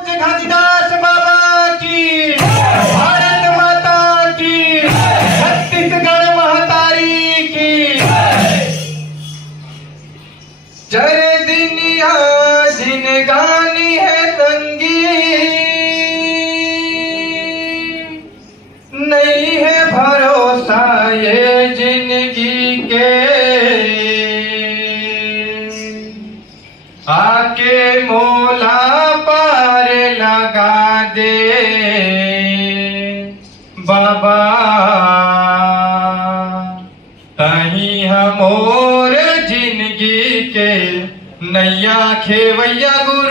घासीदास बाबा की, भारत माता की, छत्तीसगढ़ महतारी की जय। दुनिया जिनगानी है तंगी, नहीं है भरोसा ये जिंदगी के, आके मोला पार लगा दे बाबा, कहीं हम और जिंदगी के नैया खेवैया गुरु।